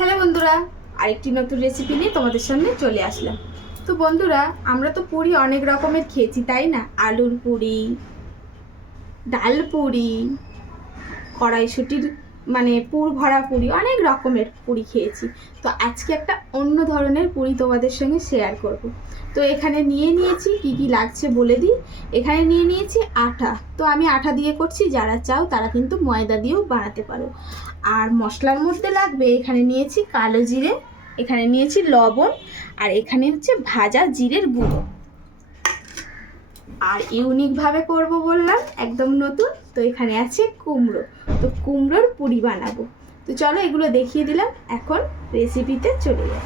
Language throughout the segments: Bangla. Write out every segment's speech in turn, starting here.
হ্যালো বন্ধুরা, আরেকটি নতুন রেসিপি নিয়ে তোমাদের সামনে চলে আসলাম। তো বন্ধুরা, আমরা তো পুরি অনেক রকমের খেয়েছি, তাই না? আলুর পুরি, ডাল পুরি, কড়াইশুটির পুর ভরা পুরি, অনেক রকমের পুরি খেয়েছি। তো আজকে একটা অন্য ধরনের পুরি তোমাদের সঙ্গে শেয়ার করব। তো এখানে নিয়ে নিয়েছি, কি কি লাগছে বলে দিই। এখানে নিয়ে নিয়েছি আটা। তো আমি আটা দিয়ে করছি, যারা চাও তারা কিন্তু ময়দা দিয়েও বানাতে পারো। আর মশলার মধ্যে লাগবে, এখানে নিয়েছি কালো জিরে, এখানে নিয়েছি লবণ, আর এখানে হচ্ছে ভাজা জিরের গুঁড়ো। আর ইউনিকভাবে করব বললাম, একদম নতুন। তো এখানে আছে কুমড়ো, তো কুমড়োর পুরি বানাবো। তো চলো এগুলো দেখিয়ে দিলাম, এখন রেসিপিতে চলে যাই।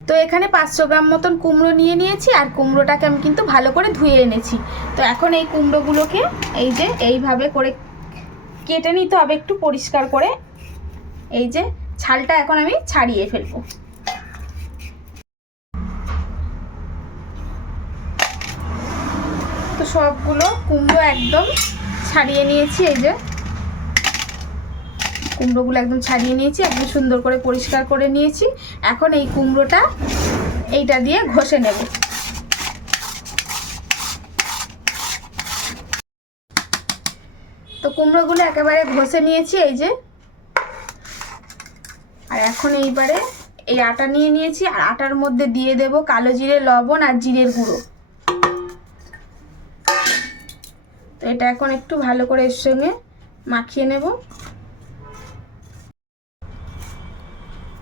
তো এখানে 500 গ্রাম মতন কুমড়ো নিয়ে নিয়েছি, আর কুমড়োটাকে আমি কিন্তু ভালো করে ধুয়ে এনেছি। তো এখন এই কুমড়োগুলোকে এই যে এইভাবে করে কেটে নিতে হবে, একটু পরিষ্কার করে। এই যে ছালটা এখন আমি ছাড়িয়ে ফেলবো। তো সবগুলো কুমড়ো একদম ছাড়িয়ে নিয়েছি। এই যে কুমড়োগুলো একদম ছাড়িয়ে নিয়েছি, একদম সুন্দর করে পরিষ্কার করে নিয়েছি। এখন এই কুমড়োটা এইটা দিয়ে ঘষে নেব। তো কুমড়োগুলো একেবারে ঘষে নিয়েছি, এই যে। আর এখন এইবারে এই আটা নিয়ে নিয়েছি, আর আটার মধ্যে দিয়ে দেব কালো জিরে, লবণ আর জিরের গুঁড়ো। তো এটা এখন একটু ভালো করে এর সঙ্গে মাখিয়ে নেব।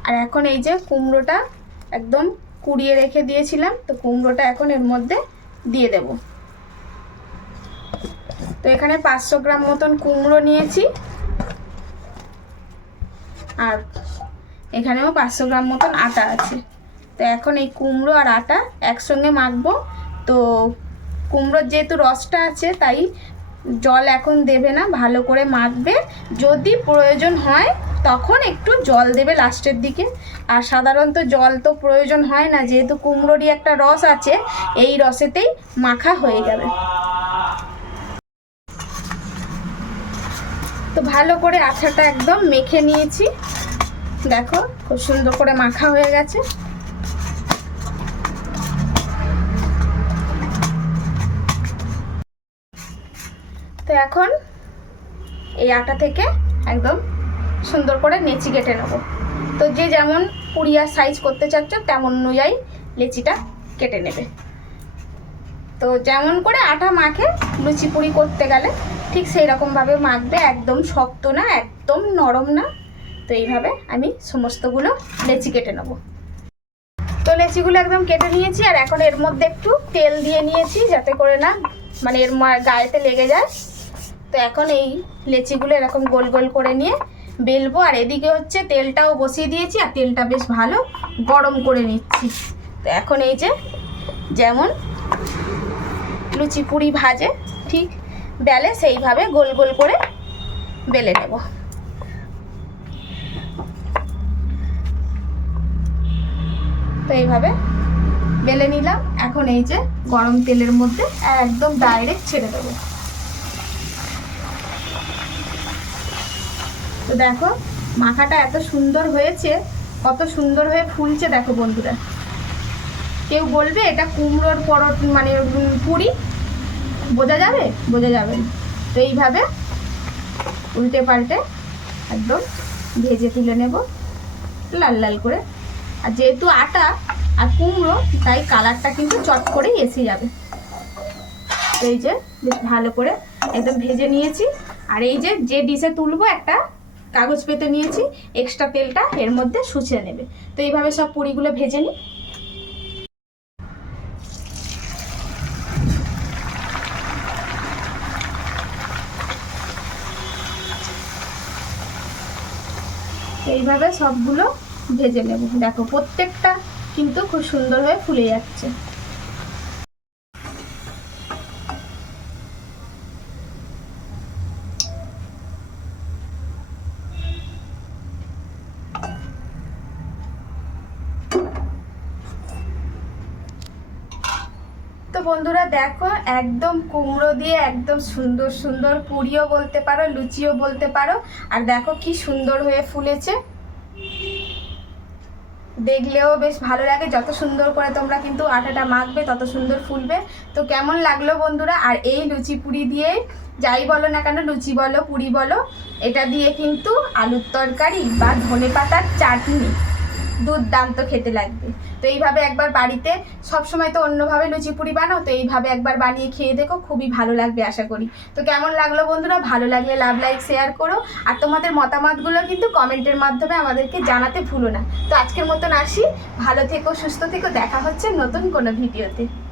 আর এখন এই যে কুমড়োটা একদম কুড়িয়ে রেখে দিয়েছিলাম, তো কুমড়োটা এখন এর মধ্যে দিয়ে দেব। তো এখানে 500 গ্রাম মতন কুমড়ো নিয়েছি, আর এখানেও 500 গ্রাম মতন আটা আছে। তো এখন এই কুমড়ো আর আটা একসঙ্গে মাখবো। তো কুমড়োর যেহেতু রসটা আছে, তাই জল এখন দেবে না, ভালো করে মাখবে। যদি প্রয়োজন হয় তখন একটু জল দেবে লাস্টের দিকে। আর সাধারণত জল তো প্রয়োজন হয় না, যেহেতু কুমড়োরই একটা রস আছে, এই রসেতেই মাখা হয়ে যাবে। তো ভালো করে আটাটা একদম মেখে নিয়েছি, দেখো খুব সুন্দর করে মাখা হয়ে গেছে। তো এখন এই আটা থেকে একদম সুন্দর করে লেচি কেটে নেব। তো যে যেমন পুরিয়ার সাইজ করতে চাচ্ছ তেমন অনুযায়ী লেচিটা কেটে নেবে। তো যেমন করে আটা মাখে লুচি পুরি করতে গেলে ঠিক সেই রকমভাবে মাখবে, একদম শক্ত না, একদম নরম না। তো এইভাবে আমি সমস্তগুলো লেচি কেটে নেব। তো লেচিগুলো একদম কেটে নিয়েছি, আর এখন এর মধ্যে একটু তেল দিয়ে নিয়েছি, যাতে করে না এর গায়েতে লেগে যায়। তো এখন এই লেচিগুলো এরকম গোল গোল করে নিয়ে বেলবো। আর এদিকে হচ্ছে তেলটাও বসিয়ে দিয়েছি, আর তেলটা বেশ ভালো গরম করে নিচ্ছি। তো এখন এই যে যেমন লুচি পুরি ভাজে ঠিক বেলে, সেইভাবে গোল গোল করে বেলে নেব। তো এইভাবে বেলে নিলাম। এখন এই যে গরম তেলের মধ্যে একদম ডাইরেক্ট ছেড়ে দেবো। তো দেখো মাখাটা এত সুন্দর হয়েছে, কত সুন্দর হয়ে ফুলছে দেখো বন্ধুরা। কেউ বলবে এটা কুমড়োর পুরি, বোঝা যাবে? বোঝা যাবে না। তো এইভাবে উল্টে পাল্টে একদম ভেজে তুলে নেব লাল লাল করে। আর যেহেতু আটা আর কুমড়ো, তাই কালারটা কিন্তু চট করেই এসে যাবে। তো এই যে বেশ ভালো করে একদম ভেজে নিয়েছি। আর এই যে ডিশে তুলবো, একটা কাগজ পেতে নিয়েছি, এক্সট্রা তেলটা এর মধ্যে শুষে নেবে। তো এইভাবে সব পুরিগুলো ভেজে নিই। এইভাবে সবগুলো ভেজে নেব। দেখো প্রত্যেকটা কিন্তু খুব সুন্দর হয়ে ফুলে যাচ্ছে। তো বন্ধুরা দেখো, একদম কুমড়ো দিয়ে একদম সুন্দর সুন্দর পুরিও বলতে পারো, লুচিও বলতে পারো। আর দেখো কি সুন্দর হয়ে ফুলেছে। দেখলেও বেশ ভালো লাগে। যত সুন্দর করে তোমরা কিন্তু আটাটা মাখবে তত সুন্দর ফুলবে। তো কেমন লাগলো বন্ধুরা? আর এই লুচি পুরি দিয়ে যাই বলো না কেন, লুচি বলো পুরি বলো, এটা দিয়ে কিন্তু আলুর তরকারি বা ধনেপাতার চাটনি দুর্দান্ত খেতে লাগবে। তো এইভাবে একবার বাড়িতে, সবসময় তো অন্যভাবে লুচি পুরি বানাও, তো এইভাবে একবার বানিয়ে খেয়ে দেখো, খুবই ভালো লাগবে আশা করি। তো কেমন লাগলো বন্ধুরা? ভালো লাগলে লাভ, লাইক, শেয়ার করো। আর তোমাদের মতামতগুলো কিন্তু কমেন্টের মাধ্যমে আমাদেরকে জানাতে ভুলো না। তো আজকের মতন আসি, ভালো থেকো, সুস্থ থেকো, দেখা হচ্ছে নতুন কোনো ভিডিওতে।